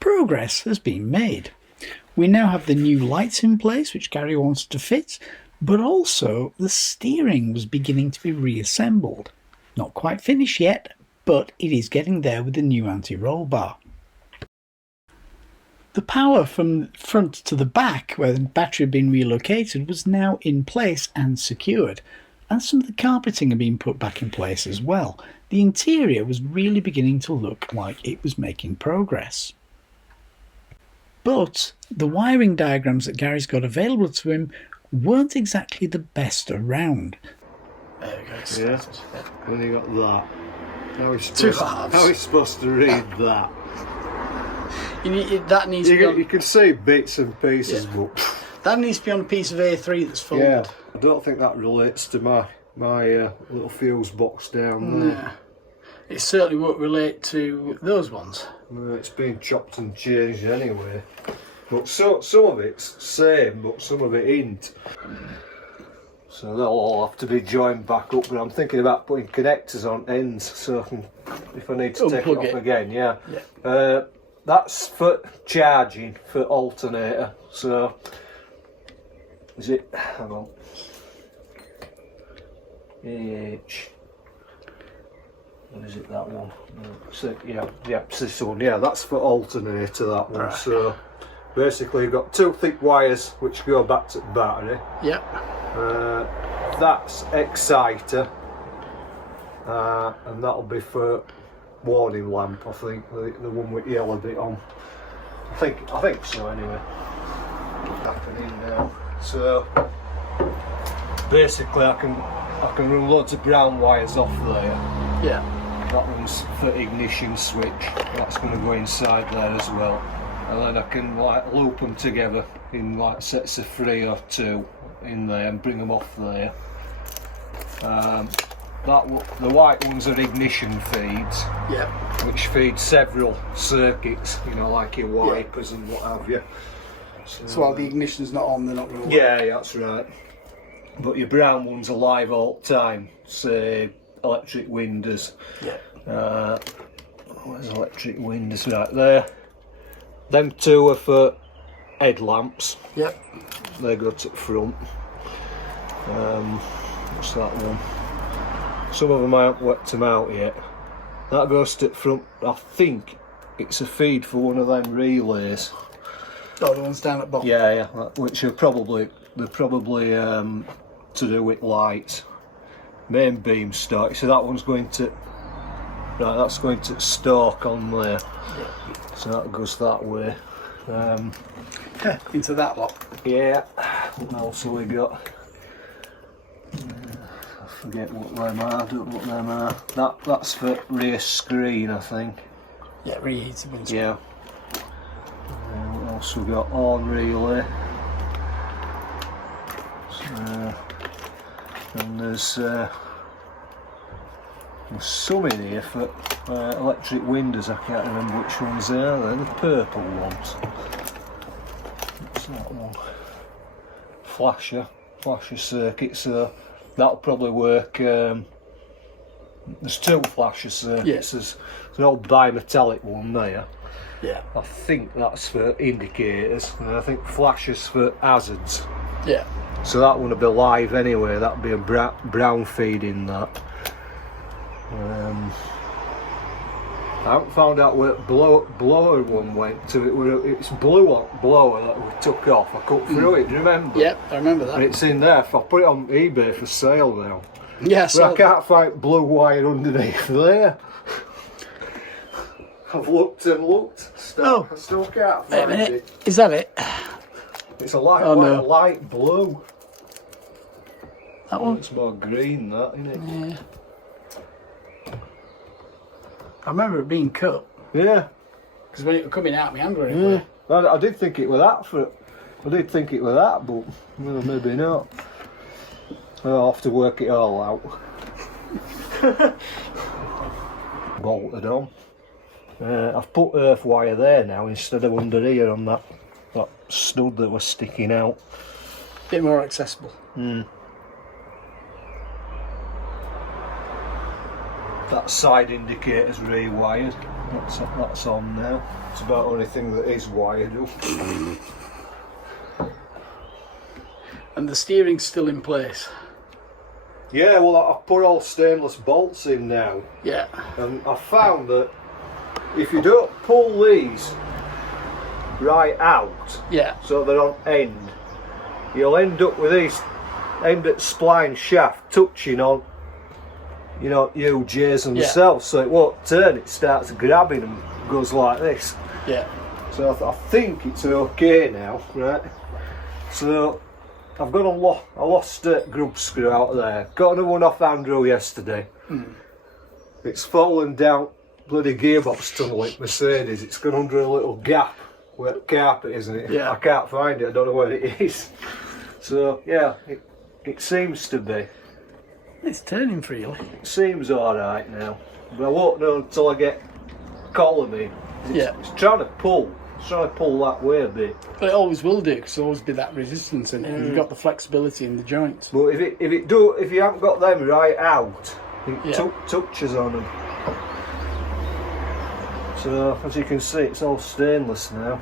Progress has been made. We now have the new lights in place, which Gary wants to fit, but also the steering was beginning to be reassembled. Not quite finished yet, but it is getting there with the new anti-roll bar. The power from front to the back, where the battery had been relocated, was now in place and secured, and some of the carpeting had been put back in place as well. The interior was really beginning to look like it was making progress. But the wiring diagrams that Gary's got available to him weren't exactly the best around. There we go. Yeah, when you got that. How is Two supposed to read that? That needs to be on, You can see bits and pieces, but that needs to be on a piece of A3 that's folded. yeah, I don't think that relates to my little fuse box down there. No. It certainly won't relate to those ones. No, it's been chopped and changed anyway. But some of it's same, but some of it ain't. So they'll all have to be joined back up. But I'm thinking about putting connectors on ends, so I can, if I need to take it off again, yeah. That's for charging for alternator. So is it? Hang on. H. What is it, that one? So, yeah, it's this one. Yeah, that's for alternator, that one. Right. So basically you've got two thick wires which go back to the battery. Yep. That's exciter. And that'll be for warning lamp, I think, the one with yellow bit on. I think so anyway. Happening now. So basically I can run loads of brown wires off there. Yeah. That one's for ignition switch. That's going to go inside there as well. And then I can like loop them together in like sets of 3 or 2 in there and bring them off there. The white ones are ignition feeds. Yep. Which feed several circuits, you know, like your wipers and what have you. So while the ignition's not on, they're not going to work. Yeah, that's right. But your brown ones are live all the time, say electric windows. Yeah. Where's electric windows? Right there. Them 2 are for headlamps. Yep. They go to the front. What's that one? Some of them I haven't worked them out yet. That goes to the front. I think it's a feed for one of them relays. Oh, the ones down at the bottom. Yeah, which are probably to do with lights. Main beam start. So that one's going to that's going to stalk on there. Yeah. So that goes that way. Into that lot. Yeah. What else have we got? I forget what them are. I don't know what them are. That's for rear screen, I think. Yeah, reheated ones. Yeah. What else we got? On relay. And there's some in here for electric windows. I can't remember which ones they are. They're the purple ones. What's that one? Flasher circuit. So that'll probably work. There's 2 flasher circuits. Yeah. There's an old bimetallic one there. Yeah. I think that's for indicators, and I think flashers for hazards. Yeah. So that one will be live anyway. That'll be a brown feed in that. I haven't found out where blower one went to. It's blower that we took off. I cut through it. Do you remember? Yep, I remember that. And it's in there. If I put it on eBay for sale now. Yeah, but I can't find blue wire underneath there. I've looked and looked. I still can't find Wait a minute. it. Is that it? It's a light, light blue. That one? It's more green, that, isn't it? Yeah. I remember it being cut. Yeah. Because when it was coming out, my hand were in it. I did think it was that but well, maybe not. I'll have to work it all out. Bolted on. I've put earth wire there now instead of under here on that stud that was sticking out. Bit more accessible. that side indicator's rewired. That's on now. It's about the only thing that is wired up. And the steering's still in place. Yeah, well, I've put all stainless bolts in now. Yeah. And I found that if you don't pull these right out, Yeah. so they're on end, you'll end up with these end at spline shaft touching on, you know, UJs themselves, so it won't turn, it starts grabbing and goes like this. Yeah. So I think it's okay now, right? So I've got a lost grub screw out there. Got another one off Andrew yesterday. It's fallen down bloody gearbox tunnel at Mercedes. It's gone under a little gap where the carpet is, isn't it? Yeah. I can't find it, I don't know where it is. So yeah, it seems to be. It's turning freely. It seems alright now. But I won't know until I get column in. It's trying to pull. It's trying to pull that way a bit. But it always will do, because there'll always be that resistance in it, and you've got the flexibility in the joints. But if you haven't got them right out, it touches on them. So as you can see, it's all stainless now.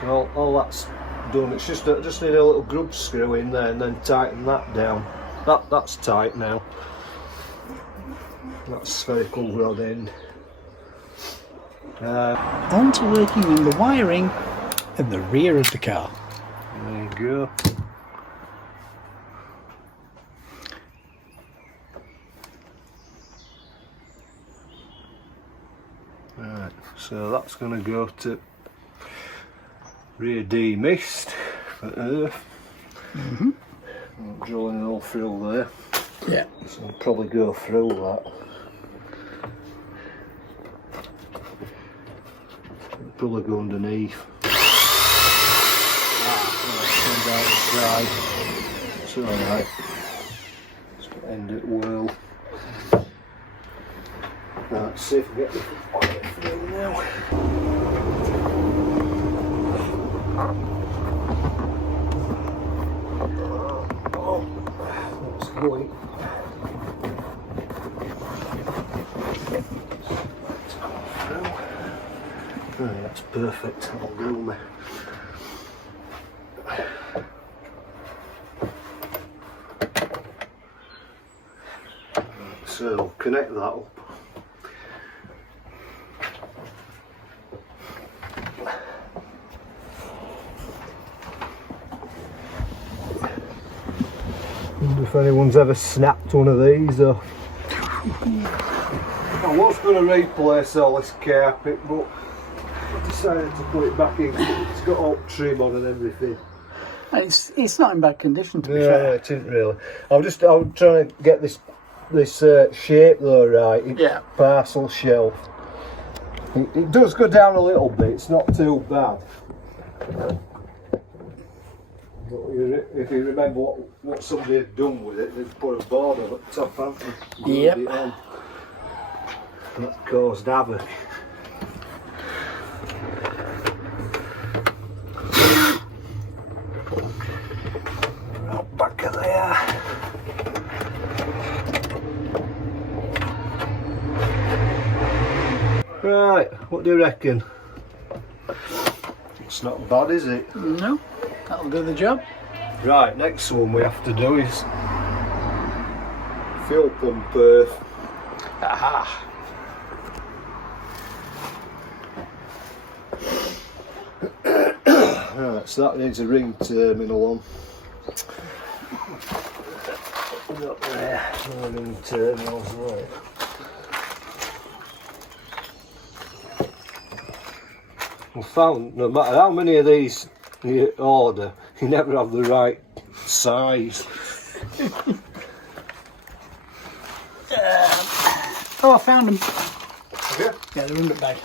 So all that's done. It's just need a little grub screw in there and then tighten that down. That's tight now. That spherical rod end. On to working on the wiring at the rear of the car. There you go. Right, so that's going to go to rear demist for earth. Drilling all through there. Yeah. So I'll probably go through that. Probably go underneath. It's alright. Just end it well. Right, see if we get the through now. Oh, that's going. Right, that's perfect. That'll do me. So connect that up. Wonder if anyone's ever snapped one of these off. I was going to replace all this carpet, but I decided to put it back in. It's got all trim on and everything. It's not in bad condition, to be Yeah, fair. it isn't really. I'm trying to get this shape though right. Yeah. Parcel shelf. It does go down a little bit. It's not too bad. But if you remember what somebody had done with it, they'd put a board on the top, hadn't they? Yep. It on. That caused havoc. Right back of there. Right, what do you reckon? It's not bad, is it? No, that'll do the job. Right, next one we have to do is fuel pump earth. Aha. Right, so that needs a ring terminal on. Got there, no ring terminals there. I found no matter how many of these you order, you never have the right size. Oh, I found them. Have you? Yeah, they're in the bag.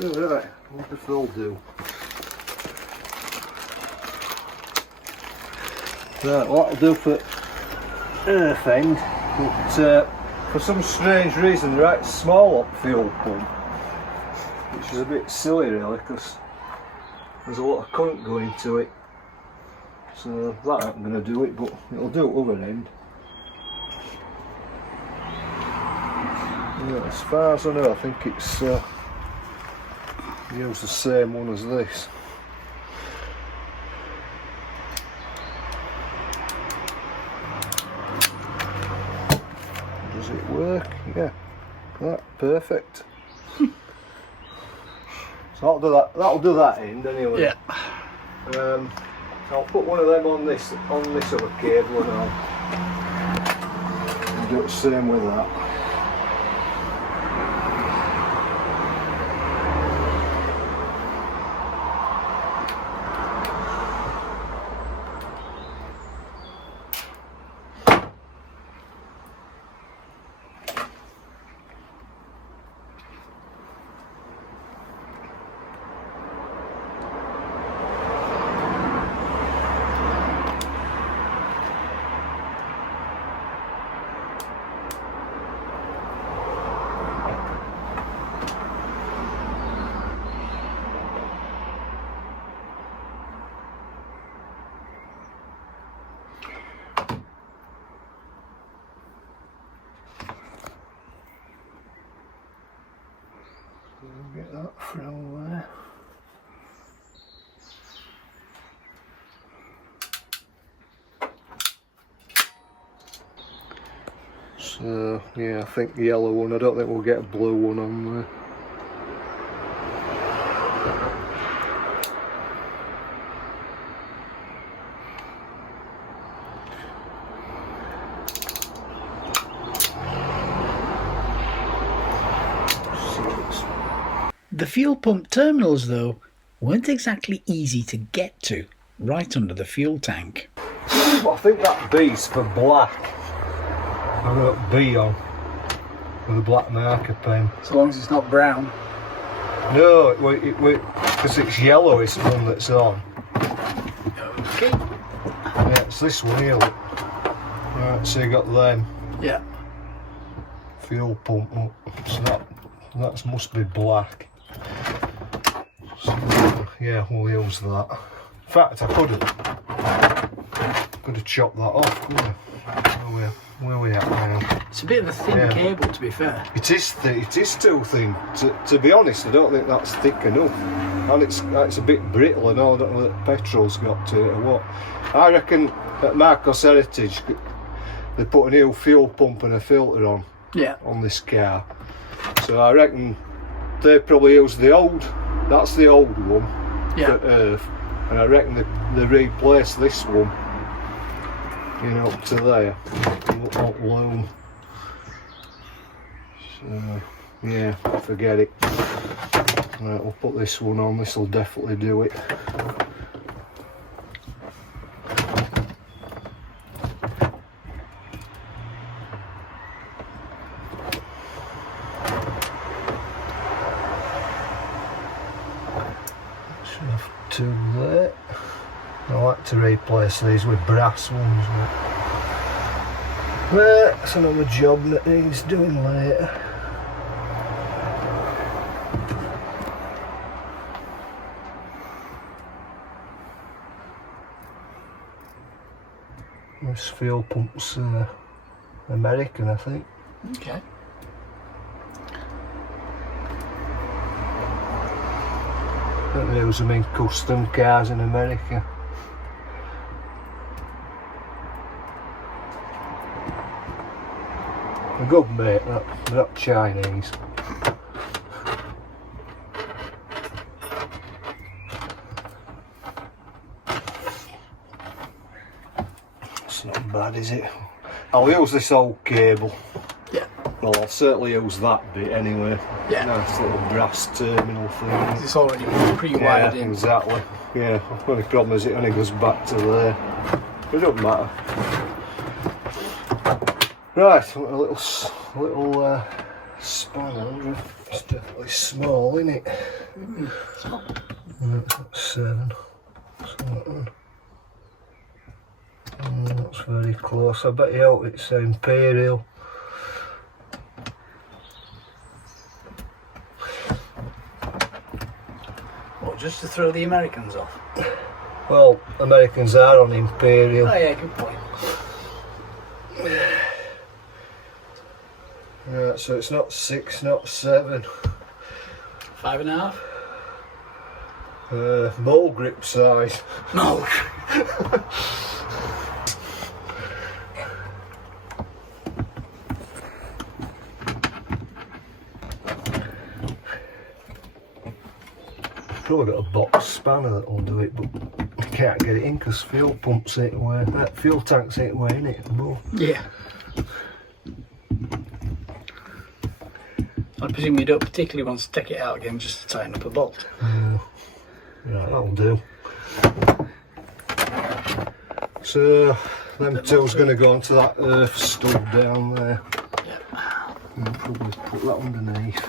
Oh, right, what if they'll do? Right, what I'll do for earth end, but for some strange reason they're right small up fuel pump, which is a bit silly really, because there's a lot of current going to it. So that ain't going to do it, but it'll do at other end. Yeah, as far as I know, I think it's use the same one as this. Does it work? Yeah, perfect. So I'll do that. That'll do that end anyway. Yeah. I'll put one of them on this other cable, and I'll do the same with that. Get that through there. So yeah, I think the yellow one. I don't think we'll get a blue one on there. The fuel pump terminals, though, weren't exactly easy to get to, right under the fuel tank. I think that B's for black. I wrote B on with a black marker pen. So long as it's not brown. No, because it's yellow, it's the one that's on. Okay. Yeah, it's this one here. Look. Right, so you got them. Yeah. Fuel pump up. So that must be black. So, yeah, we'll use that. In fact, I could have chopped that off, couldn't I? Where we at now? It's a bit of a thin cable, to be fair. It is too thin. To be honest, I don't think that's thick enough. And it's a bit brittle, and I don't know that petrol's got to it or what. I reckon at Marcos Heritage they put a new fuel pump and a filter on. Yeah. On this car. So I reckon they probably use the old. That's the old one. Yeah. For earth. And I reckon they replace this one. You know, up to there. Up loom. So yeah, forget it. Right, we'll put this one on. This will definitely do it. Should have two there. I like to replace these with brass ones. Right, that's another job that needs doing later. This fuel pump's American, I think. Okay. I think they use them in custom cars in America. A good mate, not Chinese. It's not bad, is it? I'll use this old cable. Yeah. Well, I'll certainly use that bit anyway. Yeah. Nice little brass terminal thing. It's already pre-wired in. Exactly. Yeah, the only problem is it only goes back to there. It doesn't matter. Right, a little spanner. It's definitely small, isn't it? Small. That's 7. That's very close. I bet you out it's Imperial. What, just to throw the Americans off? Well, Americans are on Imperial. Oh yeah, good point. Right, so it's not 6, not 7. 5.5. Mole grip size. No. Probably got a box spanner that'll do it, but I can't get it in because fuel pumps ain't away. Fuel tanks ain't away, innit? Above. Yeah. I presume you don't particularly want to take it out again just to tighten up a bolt. Yeah, that'll do. So, them two's going to go onto that earth stud down there. Yep. I'll probably put that underneath.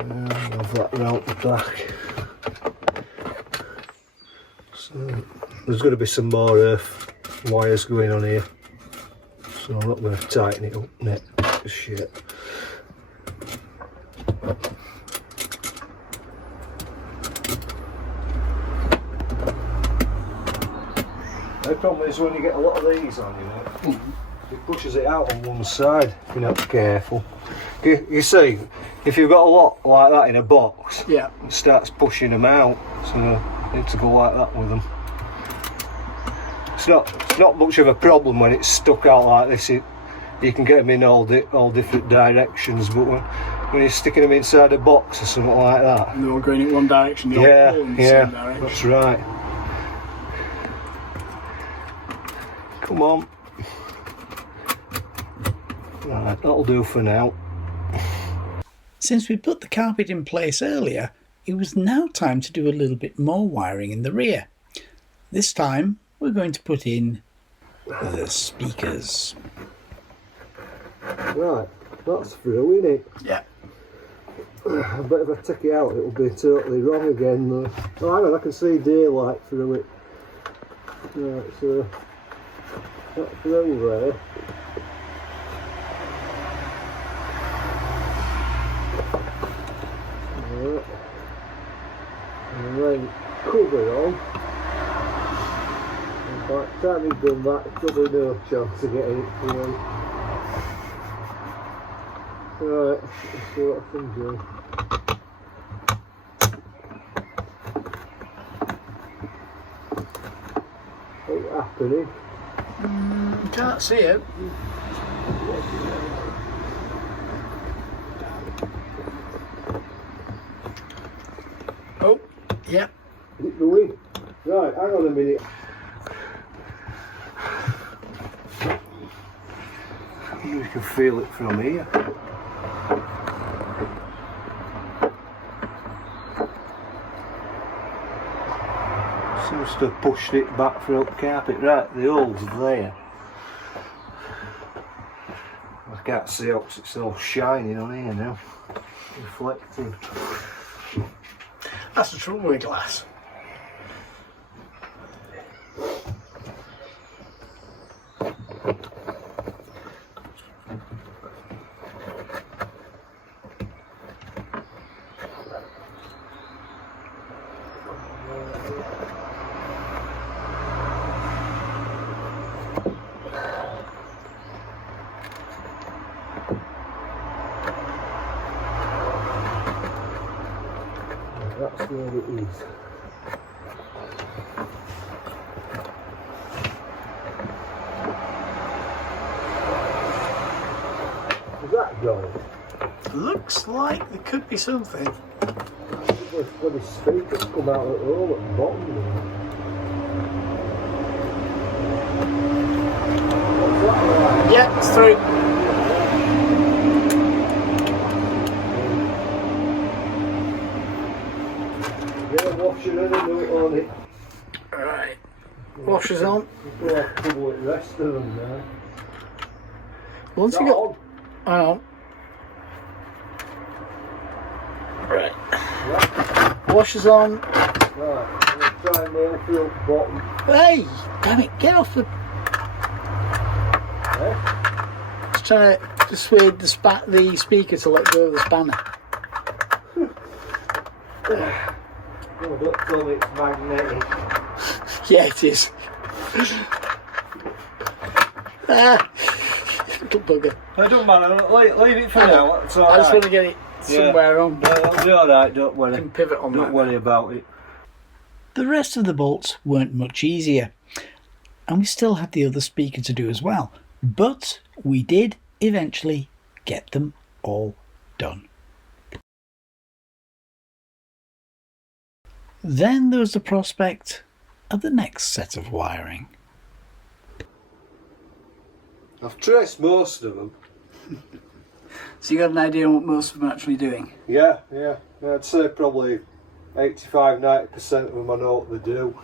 And have that round the back. So, there's going to be some more earth wires going on here. So I'm not going to tighten it up net for shit. The problem is when you get a lot of these on you, it pushes it out on one side if you're not careful. You see, if you've got a lot like that in a box, Yeah. it starts pushing them out, so you need to go like that with them. It's not much of a problem when it's stuck out like this. You can get them in all different directions, but when you're sticking them inside a box or something like that, And they're all going in one direction, they all pull in the same direction. that's right. Come on. Right, that'll do for now. Since we put the carpet in place earlier, it was now time to do a little bit more wiring in the rear. This time we're going to put in the speakers. Right, that's through, isn't it? Yeah. I bet if I take it out it'll be totally wrong again though. Oh hang on, I can see daylight through it. Right, so that's through there. Right. And then cover on. And by the time he's done that, there's probably no chance of getting it through. Right, let's see what I can do. What's happening? Can't see it. Oh, yeah. Is it going? Right, hang on a minute. You can feel it from here. Seems to have pushed it back through the carpet. Right, the hole's there. I can't see it because it's all shining on here now. Reflecting. That's the trouble with glass. That's where it is. Is that going? Looks like there could be something. There's bloody speakers come out at all at the bottom there. What's that like? Yeah, it's through. Get a washer and a note on it. Right. Washers on. We'll have trouble with the rest of them now. Once you got. Hang on. Right. Yeah. Washers on. Right, I'm going to try and nail through the bottom. Hey! Damn it, get off the. Eh? Just trying to persuade the speaker to let go of the spanner. Oh, don't tell me it's magnetic. Yeah, it is. Little bugger. It don't matter, leave it for now, it's I alright. just want to get it somewhere on. No, it'll be alright, don't worry. Can pivot on that. Don't worry about it. The rest of the bolts weren't much easier, and we still had the other speaker to do as well, but we did eventually get them all done. Then there was the prospect of the next set of wiring. I've traced most of them. So you got an idea on what most of them are actually doing? Yeah, I'd say probably 85–90% of them I know what they do.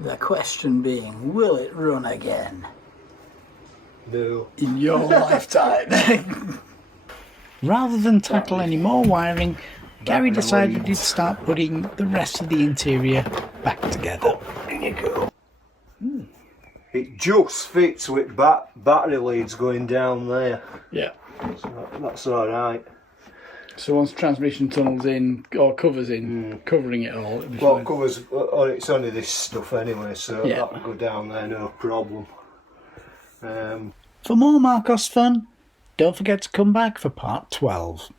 The question being, will it run again? No. In your lifetime? Rather than tackle any more wiring, Gary decided he'd start putting the rest of the interior back together. There you go. It just fits with battery leads going down there. Yeah. So that's alright. So once transmission tunnel's in, or covers in, covering it all, it'll be Well, fine. it covers, it's only this stuff anyway, so Yeah. that'll go down there, no problem. For more Marcos fun, don't forget to come back for part 12.